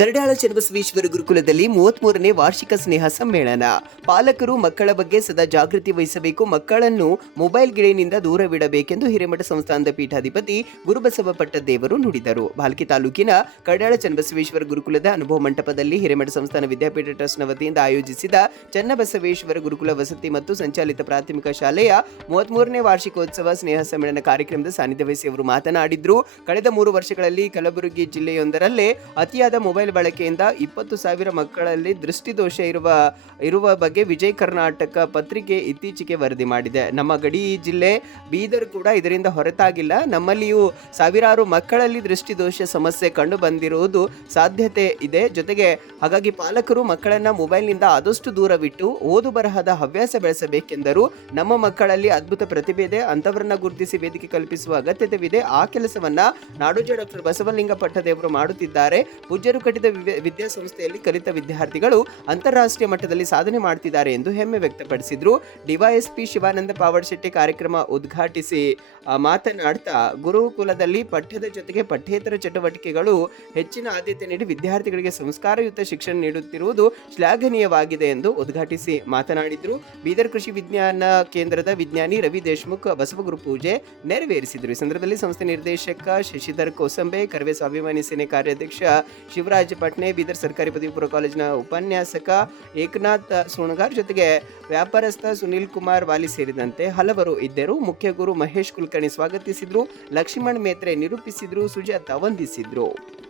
ಕರಡಾಳ ಚನ್ನಬಸವೇಶ್ವರ ಗುರುಕುಲದಲ್ಲಿ ಮೂವತ್ಮೂರನೇ ವಾರ್ಷಿಕ ಸ್ನೇಹ ಸಮ್ಮೇಳನ. ಪಾಲಕರು ಮಕ್ಕಳ ಬಗ್ಗೆ ಸದಾ ಜಾಗೃತಿ ವಹಿಸಬೇಕು, ಮಕ್ಕಳನ್ನು ಮೊಬೈಲ್ ಗಿಳಿನಿಂದ ದೂರವಿಡಬೇಕೆಂದು ಹಿರೇಮಠ ಸಂಸ್ಥಾನದ ಪೀಠಾಧಿಪತಿ ಗುರುಬಸವ ಪಟ್ಟದೇವರು ನುಡಿದರು. ಬಾಲ್ಕಿ ತಾಲೂಕಿನ ಕರಡಾಳ ಚನ್ನಬಸವೇಶ್ವರ ಗುರುಕುಲದ ಅನುಭವ ಮಂಟಪದಲ್ಲಿ ಹಿರೇಮಠ ಸಂಸ್ಥಾನ ವಿದ್ಯಾಪೀಠ ಟ್ರಸ್ಟ್ನ ವತಿಯಿಂದ ಆಯೋಜಿಸಿದ ಚನ್ನಬಸವೇಶ್ವರ ಗುರುಕುಲ ವಸತಿ ಮತ್ತು ಸಂಚಾಲಿತ ಪ್ರಾಥಮಿಕ ಶಾಲೆಯ ಮೂವತ್ಮೂರನೇ ವಾರ್ಷಿಕೋತ್ಸವ ಸ್ನೇಹ ಸಮ್ಮೇಳನ ಕಾರ್ಯಕ್ರಮದ ಸಾನ್ನಿಧ್ಯ ವಹಿಸಿ ಅವರು ಮಾತನಾಡಿದ್ರು. ಕಳೆದ ಮೂರು ವರ್ಷಗಳಲ್ಲಿ ಕಲಬುರಗಿ ಜಿಲ್ಲೆಯೊಂದರಲ್ಲೇ ಅತಿಯಾದ ಮೊಬೈಲ್ ಬಳಕೆಯಿಂದ ಇಪ್ಪತ್ತು ಸಾವಿರ ಮಕ್ಕಳಲ್ಲಿ ದೃಷ್ಟಿದೋಷ ಇರುವ ಇರುವ ಬಗ್ಗೆ ವಿಜಯ್ ಕರ್ನಾಟಕ ಪತ್ರಿಕೆ ಇತ್ತೀಚೆಗೆ ವರದಿ ಮಾಡಿದೆ. ನಮ್ಮ ಗಡಿ ಜಿಲ್ಲೆ ಬೀದರ್ ಕೂಡ ಇದರಿಂದ ಹೊರತಾಗಿಲ್ಲ. ನಮ್ಮಲ್ಲಿಯೂ ಸಾವಿರಾರು ಮಕ್ಕಳಲ್ಲಿ ದೃಷ್ಟಿದೋಷ ಸಮಸ್ಯೆ ಕಂಡು ಬಂದಿರುವುದು ಸಾಧ್ಯತೆ ಇದೆ. ಜೊತೆಗೆ ಹಾಗಾಗಿ ಪಾಲಕರು ಮಕ್ಕಳನ್ನ ಮೊಬೈಲ್ನಿಂದ ಆದಷ್ಟು ದೂರವಿಟ್ಟು ಓದು ಬರಹದ ಹವ್ಯಾಸ ಬೆಳೆಸಬೇಕೆಂದರು. ನಮ್ಮ ಮಕ್ಕಳಲ್ಲಿ ಅದ್ಭುತ ಪ್ರತಿಭೆ ಇದೆ. ಅಂತವರನ್ನ ಗುರುತಿಸಿ ವೇದಿಕೆ ಕಲ್ಪಿಸುವ ಅಗತ್ಯತೆವಿದೆ. ಆ ಕೆಲಸವನ್ನ ನಾಡೋಜ ಡಾಕ್ಟರ್ ಬಸವಲಿಂಗ ಪಟ್ಟದೇವರು ಮಾಡುತ್ತಿದ್ದಾರೆ. ಪೂಜ್ಯರು ವಿವೆ- ವಿದ್ಯಾಸಂಸ್ಥೆಯಲ್ಲಿ ಕಲಿತ ವಿದ್ಯಾರ್ಥಿಗಳು ಅಂತಾರಾಷ್ಟ್ರೀಯ ಮಟ್ಟದಲ್ಲಿ ಸಾಧನೆ ಮಾಡ್ತಿದ್ದಾರೆ ಎಂದು ಹೆಮ್ಮೆ ವ್ಯಕ್ತಪಡಿಸಿದ್ರು. ಡಿವೈಎಸ್ಪಿ ಶಿವಾನಂದ ಪಾವಡ್ಶೆಟ್ಟಿ ಕಾರ್ಯಕ್ರಮ ಉದ್ಘಾಟಿಸಿ ಮಾತನಾಡ್ತಾ ಗುರುಕುಲದಲ್ಲಿ ಪಠ್ಯದ ಜೊತೆಗೆ ಪಠ್ಯೇತರ ಚಟುವಟಿಕೆಗಳು ಹೆಚ್ಚಿನ ಆದ್ಯತೆ ನೀಡಿ ವಿದ್ಯಾರ್ಥಿಗಳಿಗೆ ಸಂಸ್ಕಾರಯುತ ಶಿಕ್ಷಣ ನೀಡುತ್ತಿರುವುದು ಶ್ಲಾಘನೀಯವಾಗಿದೆ ಎಂದು ಉದ್ಘಾಟಿಸಿ ಮಾತನಾಡಿದರು. ಬೀದರ್ ಕೃಷಿ ವಿಜ್ಞಾನ ಕೇಂದ್ರದ ವಿಜ್ಞಾನಿ ರವಿ ದೇಶ್ಮುಖ್ ಬಸವಗುರು ಪೂಜೆ ನೆರವೇರಿಸಿದರು. ಈ ಸಂದರ್ಭದಲ್ಲಿ ಸಂಸ್ಥೆ ನಿರ್ದೇಶಕ ಶಶಿಧರ್ ಕೋಸಂಬೆ, ಕರವೇ ಸ್ವಾಭಿಮಾನಿ ಸೇನೆ ಕಾರ್ಯಾಧ್ಯಕ್ಷ ಶಿವರಾಜ್ ಪಟ್ನೆ ಬೀದರ್ ಸರ್ಕಾರಿ ಪದವಿ ಪೂರ್ವ ಕಾಲೇಜಿನ ಉಪನ್ಯಾಸಕ ಏಕನಾಥ್ ಸುಣಗಾರ್ ಜೊತೆಗೆ ವ್ಯಾಪಾರಸ್ಥ ಸುನಿಲ್ ಕುಮಾರ್ ವಾಲಿ ಸೇರಿದಂತೆ ಹಲವರು ಇದ್ದರು. ಮುಖ್ಯ ಗುರು ಮಹೇಶ್ ಕುಲಕರ್ಣಿ ಸ್ವಾಗತಿಸಿದ್ರು, ಲಕ್ಷ್ಮಣ್ ಮೇತ್ರೆ ನಿರೂಪಿಸಿದ್ರು, ಸುಜಾತ ವಂದಿಸಿದ್ರು.